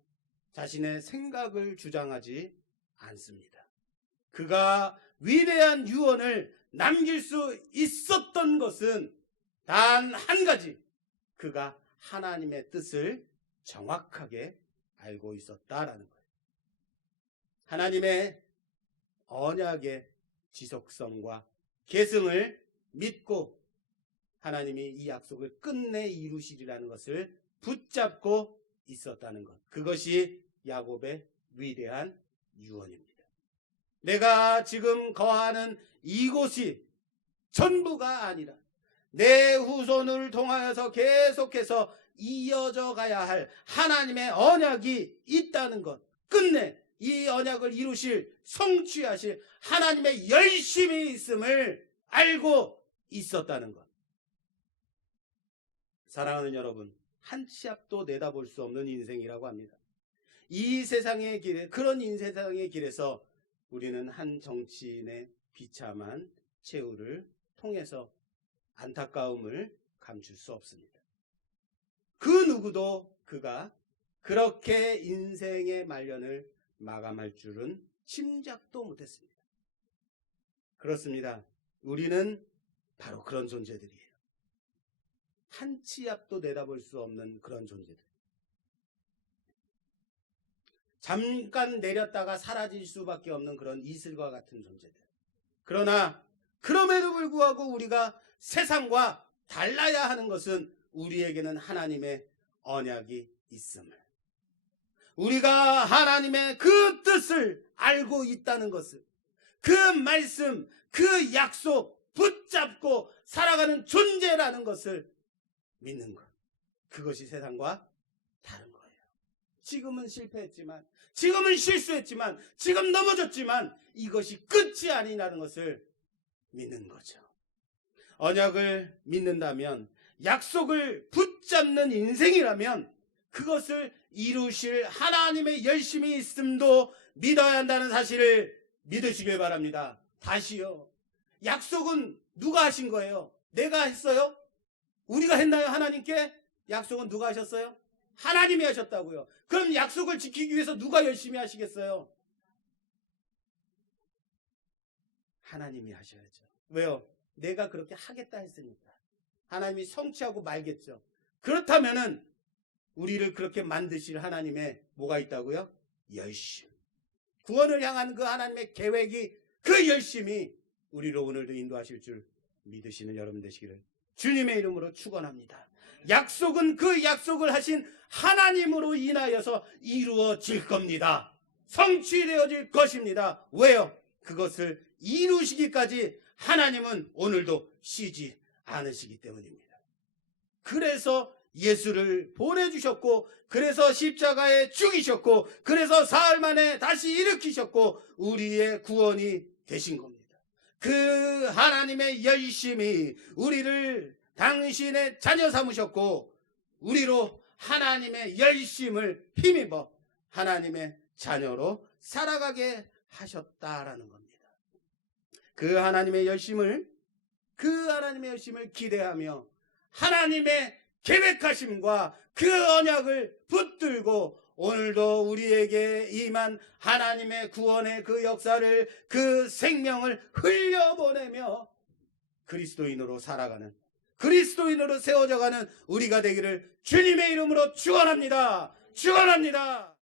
자신의 생각을 주장하지 않습니다. 그가 위대한 유언을 남길 수 있었던 것은 단 한 가지, 그가 하나님의 뜻을 정확하게 알고 있었다라는 거예요. 하나님의 언약의 지속성과 계승을 믿고 하나님이 이 약속을 끝내 이루시리라는 것을 붙잡고 있었다는 것, 그것이 야곱의 위대한 유언입니다. 내가 지금 거하는 이곳이 전부가 아니라 내 후손을 통하여서 계속해서 이어져 가야 할 하나님의 언약이 있다는 것, 끝내 이 언약을 이루실, 성취하실 하나님의 열심이 있음을 알고 있었다는 것. 사랑하는 여러분, 한 치 앞도 내다볼 수 없는 인생이라고 합니다. 이 세상의 길에, 그런 세상의 길에서 우리는 한 정치인의 비참한 최후를 통해서 안타까움을 감출 수 없습니다. 그 누구도 그가 그렇게 인생의 말년을 마감할 줄은 짐작도 못했습니다. 그렇습니다. 우리는 바로 그런 존재들이에요. 한 치 앞도 내다볼 수 없는 그런 존재들. 잠깐 내렸다가 사라질 수밖에 없는 그런 이슬과 같은 존재들. 그러나 그럼에도 불구하고 우리가 세상과 달라야 하는 것은 우리에게는 하나님의 언약이 있음을, 우리가 하나님의 그 뜻을 알고 있다는 것을, 그 말씀, 그 약속 붙잡고 살아가는 존재라는 것을 믿는 것. 그것이 세상과 다른 거예요. 지금은 실패했지만, 지금은 실수했지만, 지금 넘어졌지만 이것이 끝이 아니라는 것을 믿는 거죠. 언약을 믿는다면, 약속을 붙잡는 인생이라면 그것을 이루실 하나님의 열심이 있음도 믿어야 한다는 사실을 믿으시길 바랍니다. 다시요. 약속은 누가 하신 거예요? 내가 했어요? 우리가 했나요? 하나님께? 약속은 누가 하셨어요? 하나님이 하셨다고요. 그럼 약속을 지키기 위해서 누가 열심히 하시겠어요? 하나님이 하셔야죠. 왜요? 내가 그렇게 하겠다 했으니까. 하나님이 성취하고 말겠죠. 그렇다면은 우리를 그렇게 만드실 하나님의 뭐가 있다고요? 열심. 구원을 향한 그 하나님의 계획이, 그 열심이 우리를 오늘도 인도하실 줄 믿으시는 여러분 되시기를 주님의 이름으로 축원합니다. 약속은 그 약속을 하신 하나님으로 인하여서 이루어질 겁니다. 성취되어질 것입니다. 왜요? 그것을 이루시기까지 하나님은 오늘도 쉬지 않으시기 때문입니다. 그래서 예수를 보내주셨고, 그래서 십자가에 죽이셨고, 그래서 사흘 만에 다시 일으키셨고 우리의 구원이 되신 겁니다. 그 하나님의 열심이 우리를 당신의 자녀 삼으셨고, 우리로 하나님의 열심을 힘입어 하나님의 자녀로 살아가게 하셨다라는 겁니다. 그 하나님의 열심을 기대하며 하나님의 계획하심과 그 언약을 붙들고 오늘도 우리에게 임한 하나님의 구원의 그 역사를, 그 생명을 흘려보내며 그리스도인으로 살아가는, 그리스도인으로 세워져가는 우리가 되기를 주님의 이름으로 축원합니다. 축원합니다.